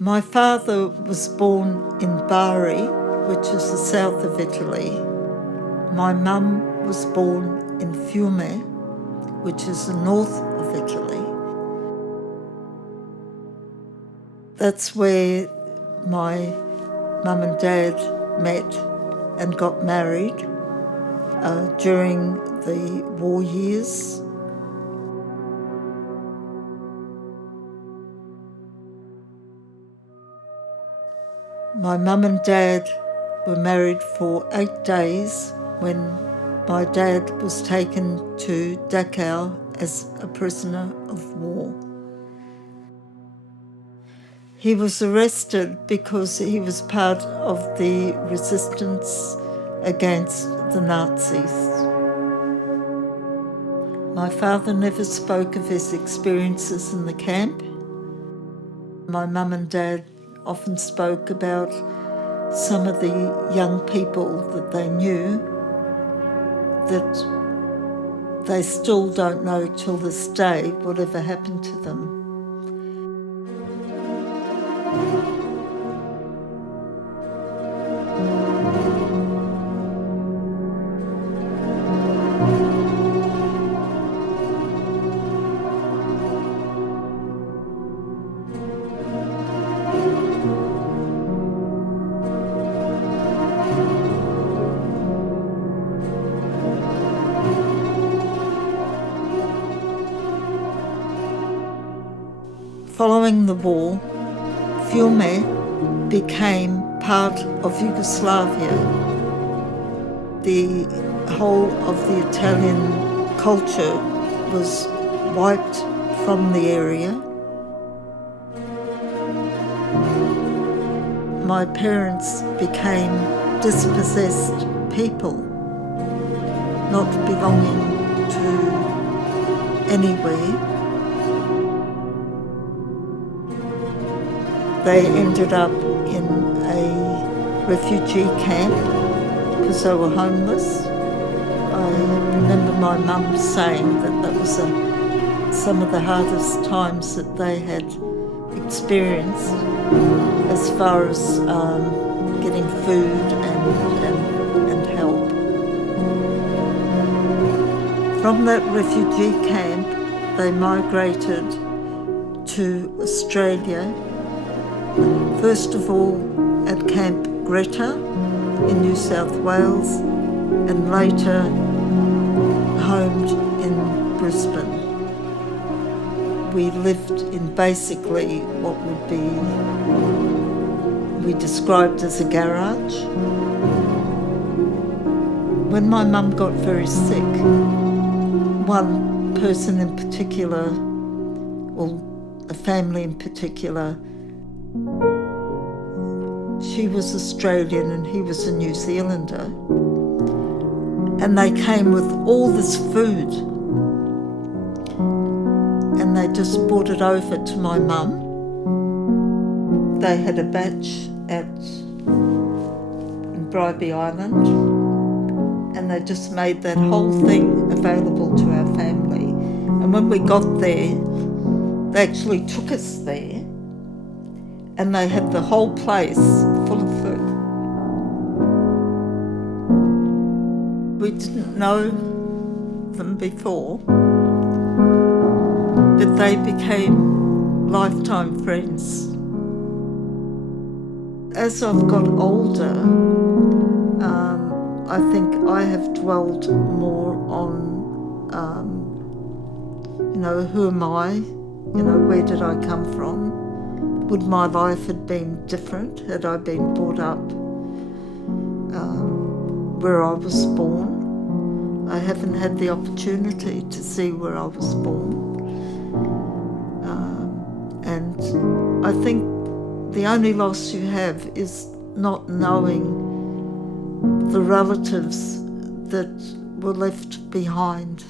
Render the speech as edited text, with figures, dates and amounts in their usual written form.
My father was born in Bari, which is the south of Italy. My mum was born in Fiume, which is the north of Italy. That's where my mum and dad met and got married during the war years. My mum and dad were married for 8 days when my dad was taken to Dachau as a prisoner of war. He was arrested because he was part of the resistance against the Nazis. My father never spoke of his experiences in the camp. My mum and dad often spoke about some of the young people that they knew that they still don't know till this day whatever happened to them. Following the war, Fiume became part of Yugoslavia. The whole of the Italian culture was wiped from the area. My parents became dispossessed people, not belonging to anywhere. They ended up in a refugee camp because they were homeless. I remember my mum saying that was some of the hardest times that they had experienced as far as getting food and help. From that refugee camp, they migrated to Australia. First of all at Camp Greta in New South Wales and later homed in Brisbane. We lived in basically what we described as a garage. When my mum got very sick, one person in particular, or a family in particular, she was Australian and he was a New Zealander, and they came with all this food and they just brought it over to my mum. They had a batch in Bribie Island, and they just made that whole thing available to our family. And when we got there, they actually took us there, and they had the whole place full of food. We didn't know them before, but they became lifetime friends. As I've got older, I think I have dwelled more on, who am I? Where did I come from? Would my life have been different had I been brought up where I was born? I haven't had the opportunity to see where I was born. And I think the only loss you have is not knowing the relatives that were left behind.